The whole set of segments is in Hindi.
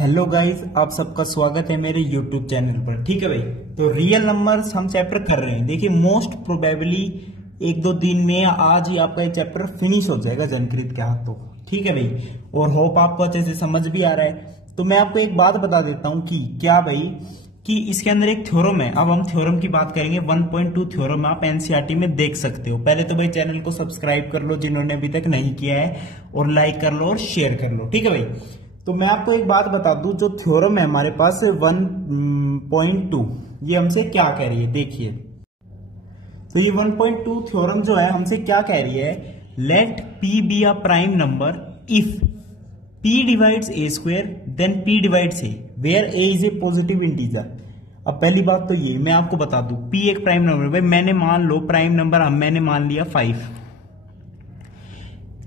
हेलो गाइस, आप सबका स्वागत है मेरे यूट्यूब चैनल पर। ठीक है भाई, तो रियल नंबर्स हम चैप्टर कर रहे हैं। देखिए, मोस्ट प्रोबेबली एक दो दिन में आज ही आपका एक चैप्टर फिनिश हो जाएगा जनकृत के हाथों। ठीक है भाई, और होप आपको अच्छे से समझ भी आ रहा है। तो मैं आपको एक बात बता देता हूं कि क्या भाई, कि इसके अंदर एक थ्योरम है। अब हम थ्योरम की बात करेंगे। 1.2 थ्योरम आप एनसीईआरटी में देख सकते हो। पहले तो भाई चैनल को सब्सक्राइब कर लो जिन्होंने अभी तक नहीं किया है, और लाइक कर लो और शेयर कर लो। ठीक है भाई, तो मैं आपको एक बात बता दूं, जो थ्योरम है हमारे पास 1.2, ये हमसे क्या कह रही है देखिए। तो ये 1.2 थ्योरम जो है हमसे क्या कह रही है, let P be a prime number if P divides A square then P divides A where A is a positive integer. अब पहली बात तो ये मैं आपको बता दूं, P एक प्राइम नंबर, भाई मैंने मान लो प्राइम नंबर मैंने मान लिया 5,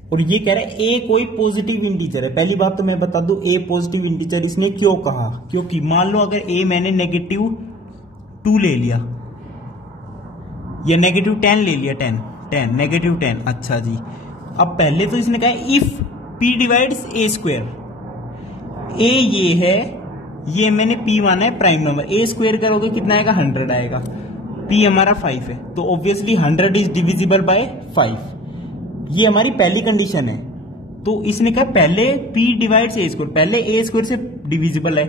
और ये कह रहा है ए कोई पॉजिटिव इंटीजर है। पहली बात तो मैं बता दूं, ए पॉजिटिव इंटीजर इसने क्यों कहा, क्योंकि मान लो अगर ए मैंने -2 ले लिया या -10 ले लिया, 10 -10, अच्छा जी। अब पहले तो इसने कहा if P divides A square, A ये है, ये मैंने पी माना है प्राइम नंबर, ए स्क्वायर करोगे कितना आएगा, 100 आएगा। पी हमारा 5 है, तो ऑब्वियसली 100 इज डिविजिबल बाय 5। ये हमारी पहली कंडीशन है। तो इसने कहा पहले P डिवाइड्स ए स्क्वायर, पहले ए स्क्वायर से डिविजिबल है,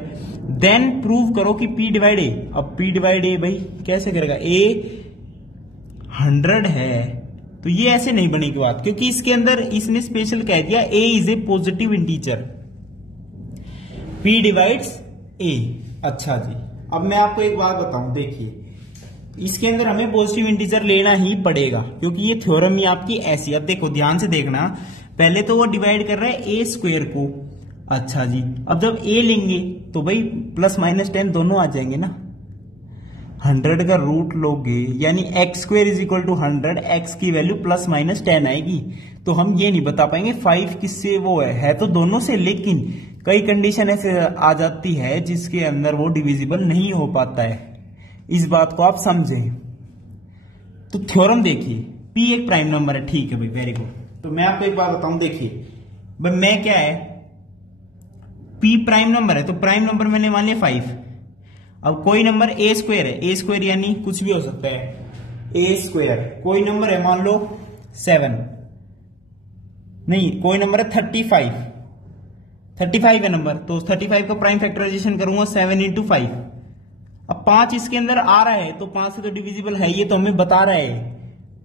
देन प्रूव करो कि P डिवाइड ए। अब P डिवाइड ए भाई कैसे करेगा, ए 100 है, तो ये ऐसे नहीं बनेगी बात, क्योंकि इसके अंदर इसने स्पेशल कह दिया A is a positive integer, P divides A. अच्छा जी, अब मैं आपको एक बात बताऊं, देखिए इसके अंदर हमें पॉजिटिव इंटीजर लेना ही पड़ेगा, क्योंकि ये थ्योरम ही आपकी ऐसी। अब देखो ध्यान से देखना, पहले तो वो डिवाइड कर रहा है ए स्क्वायर को। अच्छा जी, अब जब ए लेंगे तो भाई +-10 दोनों आ जाएंगे ना। 100 का रूट लोगे यानी x square is equal to 100, x की वैल्यू +-10 आएगी। तो हम ये नहीं बता पाएंगे 5 किससे वो है तो दोनों से, लेकिन कई कंडीशन ऐसे आ जाती है जिसके अंदर वो डिविजिबल नहीं हो पाता है। इस बात को आप समझें। तो थ्योरम देखिए, P एक प्राइम नंबर है, ठीक है भाई, वेरी गुड। तो मैं आपको एक बात बताऊं, देखिए भाई मैं क्या है, P प्राइम नंबर है, तो प्राइम नंबर मैंने मान लिया 5। अब कोई नंबर ए स्क्वायर है, ए स्क्वायर यानी कुछ भी हो सकता है, ए स्क्वायर कोई नंबर है, मान लो 7, नहीं कोई नंबर है 35 है नंबर, तो 35 का प्राइम फैक्टराइजेशन करूंगा 7 × 5। अब 5 इसके अंदर आ रहा है, तो 5 से तो डिविजिबल है, ये तो हमें बता रहा है।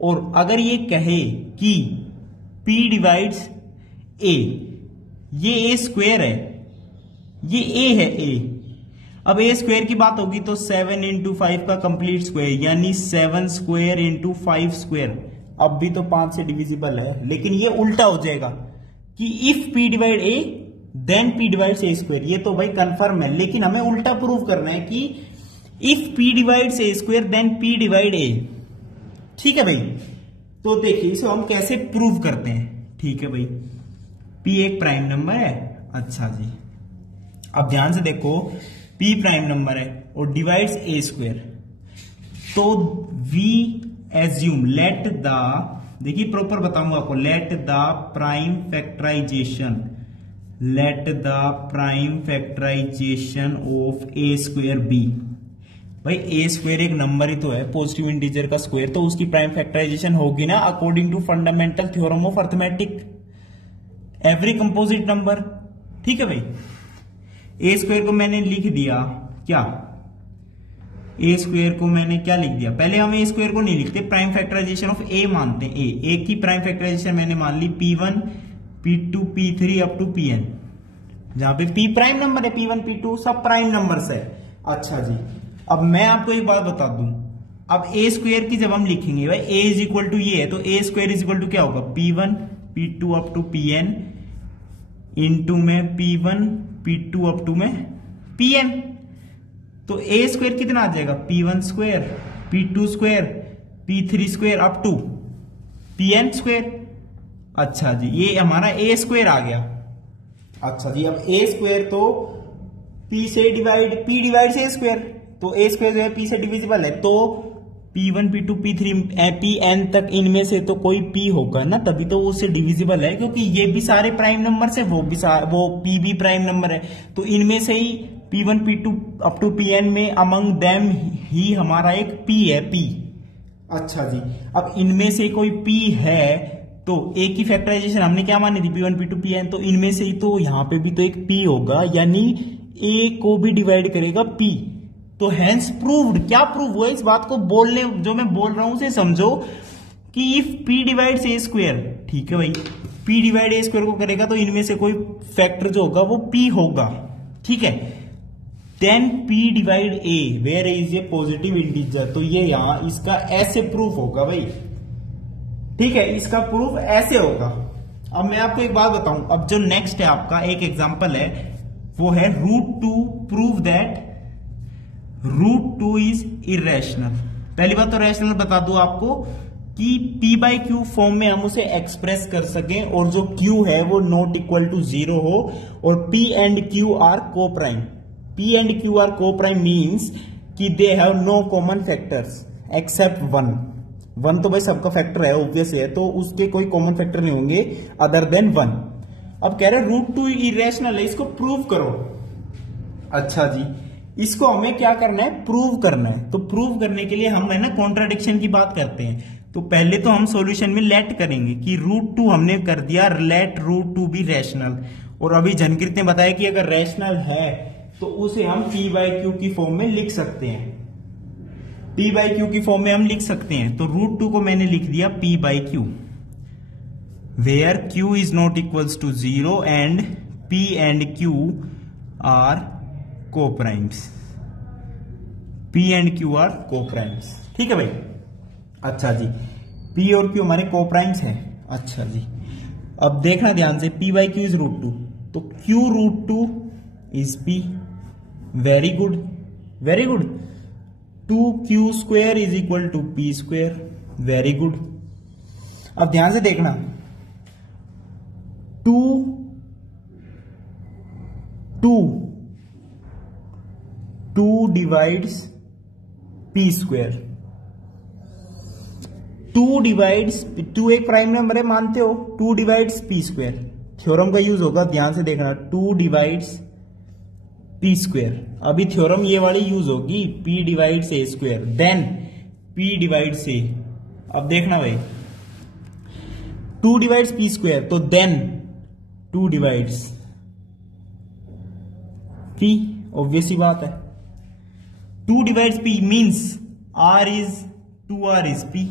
और अगर ये कहे कि P डिवाइड्स A, ये A स्क्वायर है, ये A है A। अब A स्क्वायर की बात होगी तो 7 × 5 का कंप्लीट स्क्वायर, यानी 7 स्क्वायर × 5 स्क्वायर। अब भी तो 5 से डिविजिबल है, लेकिन ये उल्टा हो जाएगा कि if P divide A then P divides A square. ये तो भाई कंफर्म है, लेकिन हमें उल्टा प्रूव करना है कि if P divides A square then P divide A। ठीक है भाई, तो देखिए इसे हम कैसे प्रूव करते हैं। ठीक है भाई, P एक प्राइम नंबर है। अच्छा जी, अब ध्यान से देखो, P प्राइम नंबर है और डिवाइड्स A स्क्वायर, तो वी एज्यूम लेट द, देखिए प्रॉपर बताऊंगा आपको, let the prime factorization of A square be. भाई ए स्क्वायर एक नंबर ही तो है, पॉजिटिव इंटीजर का स्क्वायर, तो उसकी प्राइम फैक्टराइजेशन होगी ना according to fundamental theorem of arithmetic, every composite number. ठीक है भाई, ए स्क्वायर को मैंने लिख दिया क्या, ए स्क्वायर को मैंने क्या लिख दिया, पहले हम ए स्क्वायर को नहीं लिखते, प्राइम फैक्टराइजेशन ऑफ ए मानते हैं। ए की प्राइम फैक्टराइजेशन मैंने मान ली P1 P2 P3 up to Pn, जहां पे P प्राइम नंबर है, P1 P2 सब प्राइम नंबर्स है। अच्छा जी, अब मैं आपको एक बात बता दूं, अब ए स्क्वायर की जब हम लिखेंगे भाई ए इज इक्वल टू ये है, तो ए स्क्वायर इज इक्वल टू क्या होगा, P1 P2 up to Pn into में P1 P2 अप टू में Pn। तो ए स्क्वायर कितना आ जाएगा, P1 square P2 square P3 square up to Pn square. अच्छा जी, ये हमारा ए स्क्वायर आ गया। अच्छा जी, अब ए स्क्वायर तो P डिवाइड्स ए स्क्वायर, तो ए स्क्वायर जो है P से डिविजिबल है, तो P1 P2 P3 Pn तक इनमें से तो कोई P होगा ना, तभी तो वो उससे डिविजिबल है, क्योंकि ये भी सारे प्राइम नंबर से वो P भी प्राइम नंबर है, तो इनमें से ही P1 P2 up to Pn में अमंग देम ही हमारा एक P है P। अच्छा जी, अब इनमें से कोई P है तो A की फैक्टराइजेशन हमने क्या मानी थी, P1 P2 Pn, तो इनमें से ही तो यहाँ पे भी तो एक P होगा, यानी A को भी डिवाइड करेगा P। तो हैंस प्रूव्ड, क्या प्रूव हुआ इस बात को बोलने, जो मैं बोल रहा हूं उसे समझो कि if P divides A square, ठीक है भाई, P डिवाइड A स्क्वायर को करेगा तो इनमें से कोई फैक्टर जो होगा वो P होगा, ठीक है। Then P divide A where A is a positive integer, तो ये यहां इसका ऐसे प्रूफ होगा भाई, ठीक है, इसका प्रूफ ऐसे होगा। अब मैं आपको एक बात बताऊं, अब जो नेक्स्ट है आपका एक एग्जांपल है, वो है √2 प्रूव दैट √2 इज इरेशनल। पहली बात तो रैशनल बता दूं आपको कि P/Q फॉर्म में हम उसे एक्सप्रेस कर सकें और जो Q है वो नॉट इक्वल टू 0 हो और P and Q are coprime. P and Q are coprime means कि they have no common factors except 1। 1 तो भाई सबका फैक्टर है, ऑब्वियस है, तो उसके कोई कॉमन फैक्टर नहीं होंगे अदर देन 1। अब कह रहे √2 इरेशनल है, इसको प्रूव करो। अच्छा जी, इसको हमें क्या करना है, प्रूव करना है। तो प्रूव करने के लिए हम है ना कॉन्ट्राडिक्शन की बात करते हैं। तो पहले तो हम सॉल्यूशन में लेट करेंगे कि √2 हमने कर दिया, लेट √2 भी रैशनल, और अभी जनकृत ने बताया कि अगर रैशनल है तो उसे हम P/Q की फॉर्म में लिख सकते हैं, P/Q की फॉर्म में हम लिख सकते हैं। तो √2 को मैंने लिख दिया P/Q where Q is not equals to 0 and P and Q are coprimes. P and Q are coprimes, ठीक है भाई। अच्छा जी, P और Q हमारे को-प्राइम्स हैं। अच्छा जी, अब देखना ध्यान से, P/Q इज √2, तो Q √2 is P। Very good, very good. 2Q square is equal to P square, very good. अब ध्यान से देखना, 2 डिवाइड्स P स्क्वायर, 2 एक प्राइम नंबर है, मानते हो, 2 डिवाइड्स P स्क्वायर। थ्योरम का यूज होगा, ध्यान से देखना, 2 डिवाइड्स P स्क्वायर। अभी थ्योरम ये वाली यूज होगी, P divides A square, then P divides A। अब देखना भाई, 2 डिवाइड्स P स्क्वायर, तो देन 2 डिवाइड्स P, ऑब्वियस ही बात है। 2 divides P means R is 2R is P,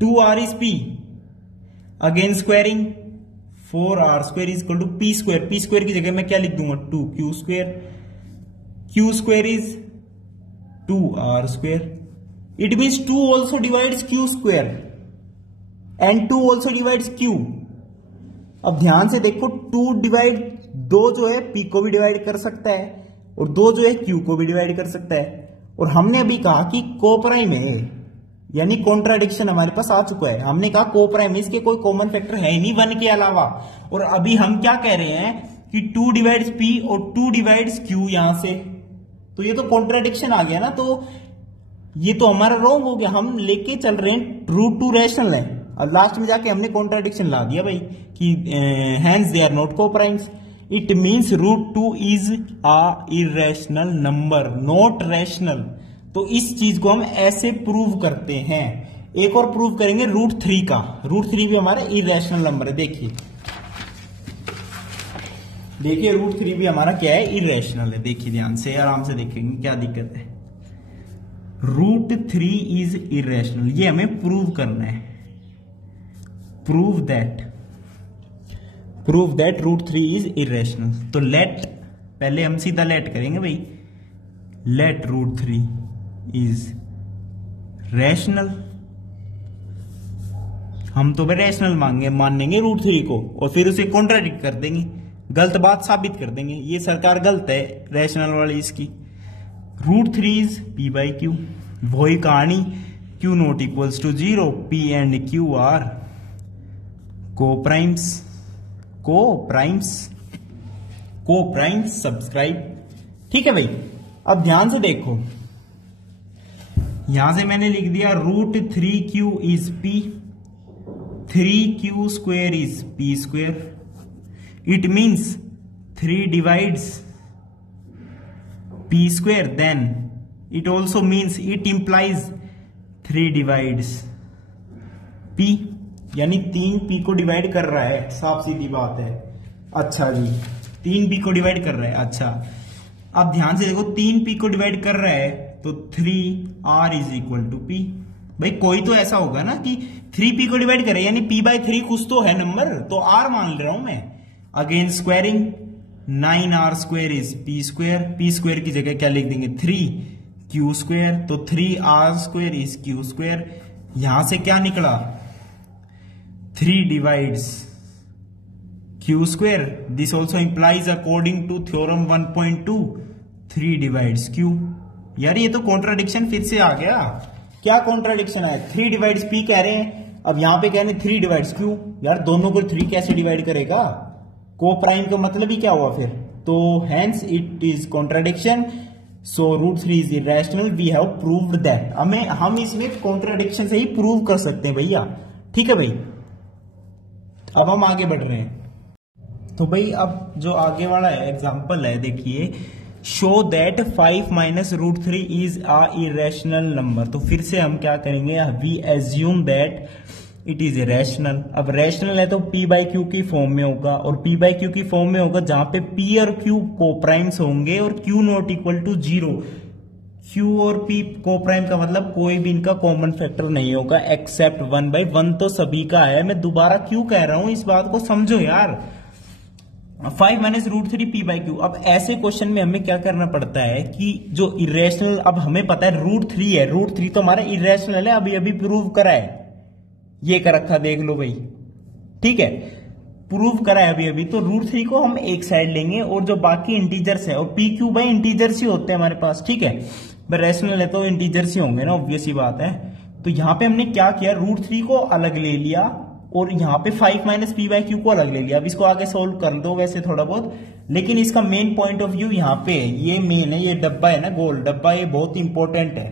2R is P। Again squaring, 4R square is equal to P square. P square की जगह मैं क्या लिख दूंगा, 2Q square. Q square is 2R square. It means 2 also divides Q square and 2 also divides Q। अब ध्यान से देखो, 2 डिवाइड, 2 जो है P को भी डिवाइड कर सकता है और 2 जो है Q को भी डिवाइड कर सकता है। और हमने अभी कहा कि को-प्राइम है, यानी कॉन्ट्राडिक्शन हमारे पास आ चुका है। हमने कहा को-प्राइम, इसके कोई कॉमन फैक्टर है नहीं 1 के अलावा। और अभी हम क्या कह रहे हैं कि 2 डिवाइड्स P और 2 डिवाइड्स Q यहां से, तो ये तो कॉन्ट्राडिक्शन आ गया ना, तो ये तो हमारा रॉन्ग हो गया। हम लेके चल रहे हैं √2 रैशनल है और लास्ट में जाके हमने कॉन्ट्राडिक्शन ला दिया भाई कि hence they are not coprimes. It means √2 is a irrational number, not rational. तो इस चीज को हम ऐसे प्रूव करते हैं। एक और प्रूव करेंगे √3 का। √3 भी हमारा इरेशनल नंबर है। देखिए देखिए, √3 भी हमारा क्या है, इरेशनल है। देखिए ध्यान से, आराम से देखेंगे क्या दिक्कत है। √3 इज इरेशनल, ये हमें प्रूव करना है। Prove that √3 is irrational. तो लेट, पहले हम सीधा लेट करेंगे भाई, लेट √3 इज रैशनल। हम तो भाई रैशनल मानेंगे √3 को और फिर उसे कॉन्ट्राडिक्ट कर देंगे, गलत बात साबित कर देंगे, ये सरकार गलत है रैशनल वाली इसकी। √3 इज P/Q, वही कहानी, Q not equals to 0, P and Q are coprimes. Subscribe, ठीक है भाई। अब ध्यान से देखो, यहां से मैंने लिख दिया √3q is p, 3q square is p square. It means 3 divides p square, then it also means it implies 3 divides p, यानी 3p को डिवाइड कर रहा है, साफ सीधी बात है। अच्छा जी, 3p को डिवाइड कर रहा है। अच्छा, अब ध्यान से देखो, 3p को डिवाइड कर रहा है तो 3r is equal to p। भाई कोई तो ऐसा होगा ना कि 3p को डिवाइड करे, यानी p/3 कुछ तो है नंबर, तो r मान ले रहा हूं मैं। Again squaring, 9r square is p square, p square की जगह क्या लिख देंगे 3q स्क्वायर, तो 3r square is q square. यहां से क्या निकला 3 divides q square, this also implies according to theorem 1.2 3 divides q। यार ये तो कॉन्ट्राडिक्शन फिर से आ गया। क्या कॉन्ट्राडिक्शन है, 3 डिवाइड्स p कह रहे हैं, अब यहां पे कह रहे हैं 3 डिवाइड्स q। यार दोनों को 3 कैसे डिवाइड करेगा, को प्राइम का मतलब ही क्या हुआ फिर, तो hence it is contradiction, so √3 is irrational, we have proved that. हम इसमें कॉन्ट्राडिक्शन से ही प्रूव कर सकते हैं भैया, ठीक है भाई। अब हम आगे बढ़ रहे हैं, तो भाई अब जो आगे वाला है एग्जांपल है, देखिए, show that 5 minus √3 is a irrational number. तो फिर से हम क्या करेंगे, we assume that it is rational. अब रैशनल है तो p/q की फॉर्म में होगा, और p/q की फॉर्म में होगा जहां पे p और q को प्राइम्स होंगे और q not equal to 0। q और p को प्राइम का मतलब कोई भी इनका कॉमन फैक्टर नहीं होगा एक्सेप्ट 1/1 तो सभी का है। मैं दोबारा क्यों कह रहा हूं, इस बात को समझो यार। 5 माइनस √3 p/q। अब ऐसे क्वेश्चन में हमें क्या करना पड़ता है कि जो इरेशनल, अब हमें पता है √3 है, √3 तो हमारा इरेशनल है, अभी अभी प्रूव करा है, ये कर रखा देख लो भाई, ठीक है, प्रूव करा है अभी अभी। तो √3 को हम एक साइड लेंगे और जो बाकी इंटीजर्स है, और p/q भाई इंटीजर्स ही होते हैं हमारे पास, ठीक है, रैशनल है तो इंटीजर्स ही होंगे ना, ऑब्वियस ही बात है। तो यहां पे हमने क्या किया, √3 को अलग ले लिया और यहाँ पे 5 माइनस p/q को अलग ले लिया। अब इसको आगे सोल्व कर दो वैसे थोड़ा बहुत, लेकिन इसका मेन पॉइंट ऑफ व्यू यहाँ पे ये मेन है, ये डब्बा है ना गोल डब्बा, ये बहुत इंपॉर्टेंट है,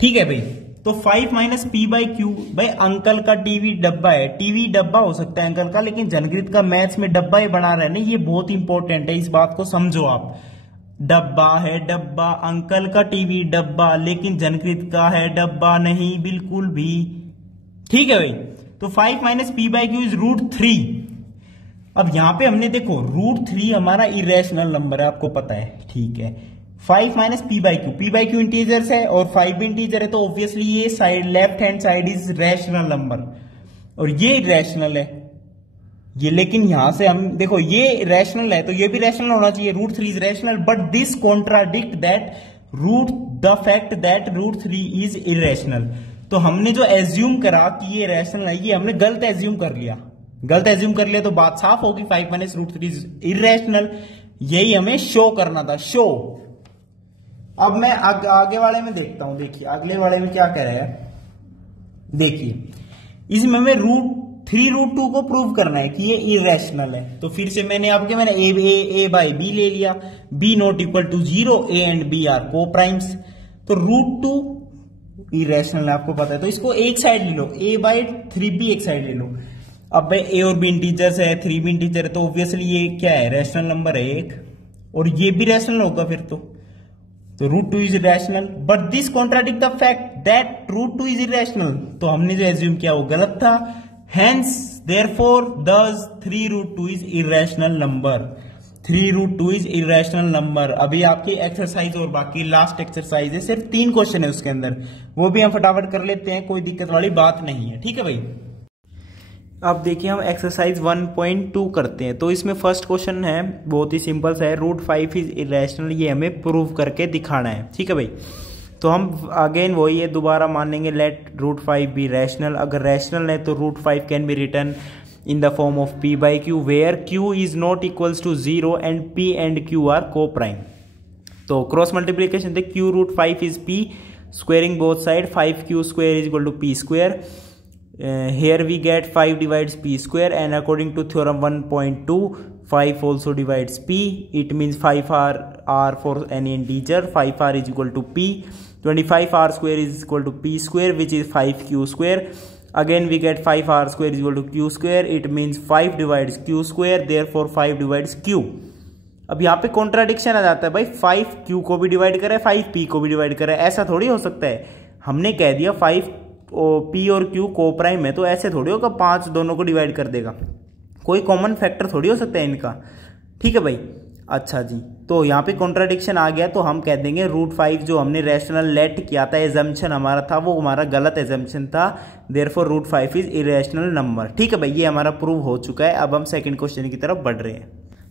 ठीक है भाई। तो 5 माइनस p/q, भाई अंकल का टीवी डब्बा है, टीवी डब्बा हो सकता है अंकल का, लेकिन जनकृत का मैथ्स में डब्बा ही बना रहे हैं ना, ये बहुत इंपॉर्टेंट है, इस बात को समझो आप। डब्बा है डब्बा, अंकल का टीवी डब्बा, लेकिन जनकृत का है डब्बा नहीं बिल्कुल भी, ठीक है भाई। तो 5 माइनस p/q इज √3। अब यहां पे हमने देखो √3 हमारा इरेशनल नंबर है, आपको पता है, ठीक है। 5 माइनस p/q इंटीजर्स है और 5 भी इंटीजर है, तो ऑब्वियसली ये side left hand side is rational number और ये इरेशनल है ये। लेकिन यहां से हम देखो ये रैशनल है तो ये भी रैशनल होना चाहिए, √3 is rational, but this contradict that the fact that √3 is irrational. तो हमने जो एज्यूम करा कि ये रैशनल है, ये हमने गलत एज्यूम कर लिया, गलत एज्यूम कर लिया, तो बात साफ होगी 5 माइनस √3 इज इरेशनल, यही हमें शो करना था, शो। अब मैं आगे वाले में देखता हूं, देखिए अगले वाले में क्या कह रहा है, देखिए इसमें हमें √3√2 को प्रूव करना है कि ये इरेशनल है। तो फिर से मैंने a/b ले लिया, b not equal to 0, a and b are coprimes, तो √2 इरेशनल है आपको पता है, तो इसको एक साइड ले लो, a/3b एक साइड ले लो। अब भाई a और b इंटीजर्स है, 3 भी इंटीजर है, तो ऑब्वियसली ये क्या है, रैशनल नंबर है एक, और ये भी रैशनल होगा फिर तो √2 is rational, but this contradict the fact that √2 is irrational. तो हमने जो एज्यूम किया वो गलत था, हेंस देयरफॉर दस 3√2 is irrational number, 3√2 is irrational number. अभी आपकी एक्सरसाइज और बाकी लास्ट एक्सरसाइज है, सिर्फ 3 क्वेश्चन है उसके अंदर, वो भी हम फटाफट कर लेते हैं, कोई दिक्कत वाली बात नहीं है, ठीक है भाई। अब देखिए हम एक्सरसाइज 1.2 करते हैं। तो इसमें फर्स्ट क्वेश्चन है, बहुत ही सिंपल सा है, √5 इज इरेशनल, ये हमें प्रूव करके दिखाना है, ठीक है भाई। तो हम अगेन वही है, दोबारा मानेंगे लेट √5 बी रैशनल। अगर रैशनल है तो √5 can be return in the form of p/q where q is not equals to 0 and p and q are co-prime. तो क्रॉस मल्टीप्लीकेशन थे, q √5 is p, squaring both side 5q square is equal to p square. Here we get 5 divides p square, and according to theorem 1.2 5 also divides p. It means 5r for any integer, 5r is equal to p. 25r² is equal to p² which is 5q². Again we get 5r² is equal to q². It means 5 divides q², therefore 5 divides q. अब यहाँ पे कॉन्ट्राडिक्शन आ जाता है भाई, 5q को भी डिवाइड करे 5p को भी डिवाइड करे, ऐसा थोड़ी हो सकता है। हमने कह दिया 5p और q को प्राइम है, तो ऐसे थोड़ी होगा 5 दोनों को डिवाइड कर देगा, कोई कॉमन फैक्टर थोड़ी हो सकता है इनका। ठीक है भाई, अच्छा जी, तो यहाँ पे कॉन्ट्राडिक्शन आ गया तो हम कह देंगे √5 जो हमने रैशनल लेट किया था, एजम्पशन हमारा था, वो हमारा गलत एजम्पशन था, देयरफॉर √5 इज इरेशनल नंबर। ठीक है भाई, ये हमारा प्रूव हो चुका है। अब हम सेकंड क्वेश्चन की तरफ बढ़ रहे हैं।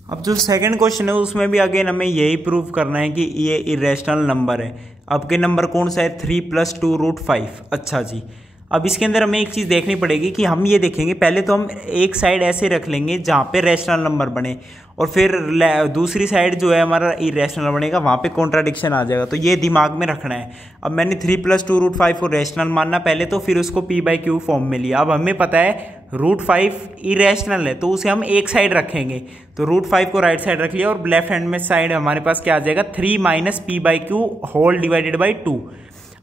अब जो सेकंड क्वेश्चन है उसमें भी अगेन हमें यही प्रूव करना है कि ये इरेशनल नंबर है। अब के नंबर कौन सा है, 3 + 2 √5। अच्छा जी, अब इसके अंदर हमें एक चीज़ देखनी पड़ेगी कि हम ये देखेंगे, पहले तो हम एक साइड ऐसे रख लेंगे जहाँ पे रैशनल नंबर बने, और फिर दूसरी साइड जो है हमारा इरेशनल बनेगा, वहाँ पे कॉन्ट्राडिक्शन आ जाएगा, तो ये दिमाग में रखना है। अब मैंने 3 + 2 √5 को रैशनल मानना पहले, तो फिर उसको p/q फॉर्म में लिया। अब हमें पता है √5 इरेशनल है, तो उसे हम एक साइड रखेंगे, तो √5 को राइट साइड रख लिया, और लेफ्ट हैंड में साइड हमारे पास क्या आ जाएगा, 3 - p/q होल डिवाइडेड बाई 2।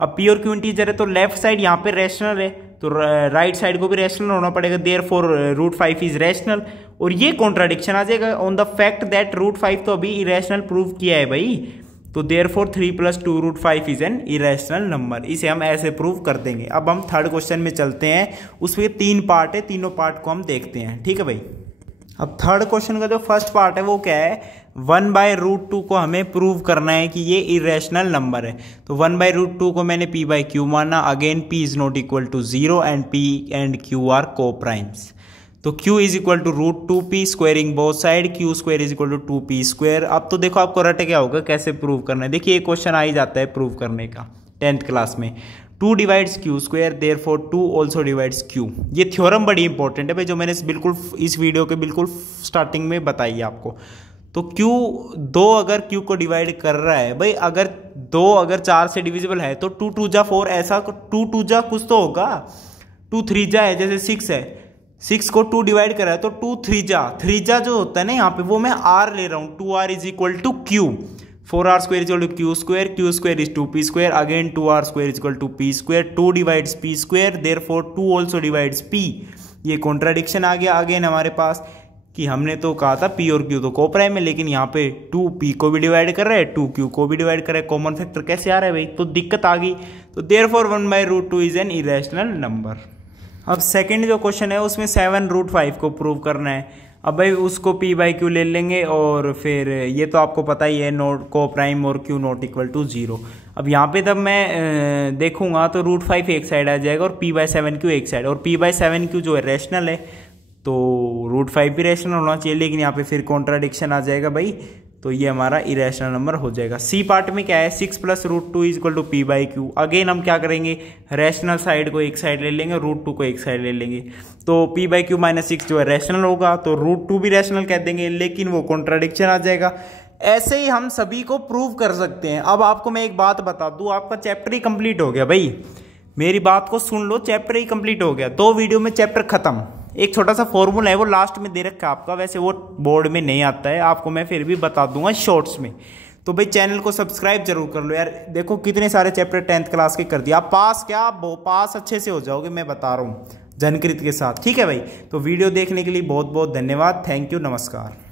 अब p और q इंटीजर है, तो लेफ्ट साइड यहाँ पे रैशनल है, तो राइट साइड को भी रैशनल होना पड़ेगा, देयरफॉर √5 इज रैशनल। और ये कॉन्ट्राडिक्शन आ जाएगा ऑन द फैक्ट दैट √5 तो अभी इरेशनल प्रूव किया है भाई, तो therefore 3 + 2 √5 is an irrational number. इसे हम ऐसे प्रूव कर देंगे। अब हम थर्ड क्वेश्चन में चलते हैं, उसमें 3 पार्ट है, तीनों पार्ट को हम देखते हैं। ठीक है भाई, अब थर्ड क्वेश्चन का जो फर्स्ट पार्ट है वो क्या है, 1/√2 को हमें प्रूव करना है कि ये इरेशनल नंबर है। तो 1/√2 को मैंने p/q माना, again p is not equal to 0 and p and q are coprimes. तो q is equal to √2p, squaring both side, q² is equal to 2p²। अब तो देखो आपको रट क्या होगा, कैसे प्रूव करना है। देखिए एक क्वेश्चन आ ही जाता है प्रूव करने का 10th क्लास में, 2 divides q², therefore 2 also divides q। ये थ्योरम बड़ी इंपॉर्टेंट है भाई, जो मैंने बिल्कुल इस वीडियो के बिल्कुल स्टार्टिंग में बताई है आपको। तो q 2 अगर q को डिवाइड कर रहा है भाई, अगर 2 अगर 4 से डिविजिबल है तो 2 2 जा 4, ऐसा 2 2 जा कुछ तो होगा, 2 3 जा है, जैसे 6 है, 6 को 2 डिवाइड कर रहा है तो 2 3 जा जो होता है ना यहाँ पे, वो मैं r ले रहा हूँ, 2r is equal to q, 4r² is equal to q² is 2p², again 2r² is equal to p², 2 divides p², therefore 2 also divides p। ये कॉन्ट्राडिक्शन आ गया अगेन हमारे पास, कि हमने तो कहा था p और q तो कोप्राइम है, लेकिन यहाँ पे 2p को भी डिवाइड कर रहा है, 2q को भी डिवाइड कर रहा है, कॉमन फैक्टर कैसे आ रहा है भाई, तो दिक्कत आ गई। तो therefore 1/√2 is an irrational number. अब सेकंड जो क्वेश्चन है उसमें 7√5 को प्रूव करना है। अब भाई उसको p/q ले लेंगे, और फिर ये तो आपको पता ही है नोट को प्राइम और q नॉट इक्वल टू 0। अब यहाँ पे तब मैं देखूंगा तो √5 एक साइड आ जाएगा और p/7q एक साइड, और p/7q जो है रैशनल है, तो √5 भी रैशनल होना चाहिए, लेकिन यहाँ पे फिर कॉन्ट्राडिक्शन आ जाएगा भाई, तो ये हमारा इरेशनल नंबर हो जाएगा। सी पार्ट में क्या है, 6 + √2 is equal to p/q। Again हम क्या करेंगे, रैशनल साइड को एक साइड ले लेंगे, √2 को एक साइड ले लेंगे, तो p/q - 6 जो है रैशनल होगा, तो √2 भी रैशनल कह देंगे, लेकिन वो कॉन्ट्राडिक्शन आ जाएगा। ऐसे ही हम सभी को प्रूव कर सकते हैं। अब आपको मैं एक बात बता दूं, आपका चैप्टर ही कंप्लीट हो गया भाई, मेरी बात को सुन लो, चैप्टर ही कंप्लीट हो गया, 2 वीडियो में चैप्टर खत्म। एक छोटा सा फॉर्मूला है वो लास्ट में दे रखा है आपका, वैसे वो बोर्ड में नहीं आता है, आपको मैं फिर भी बता दूंगा शॉर्ट्स में। तो भाई चैनल को सब्सक्राइब जरूर कर लो यार, देखो कितने सारे चैप्टर 10th क्लास के कर दिया। आप पास क्या, आप पास अच्छे से हो जाओगे, मैं बता रहा हूँ जनकृत के साथ। ठीक है भाई, तो वीडियो देखने के लिए बहुत बहुत धन्यवाद, थैंक यू, नमस्कार।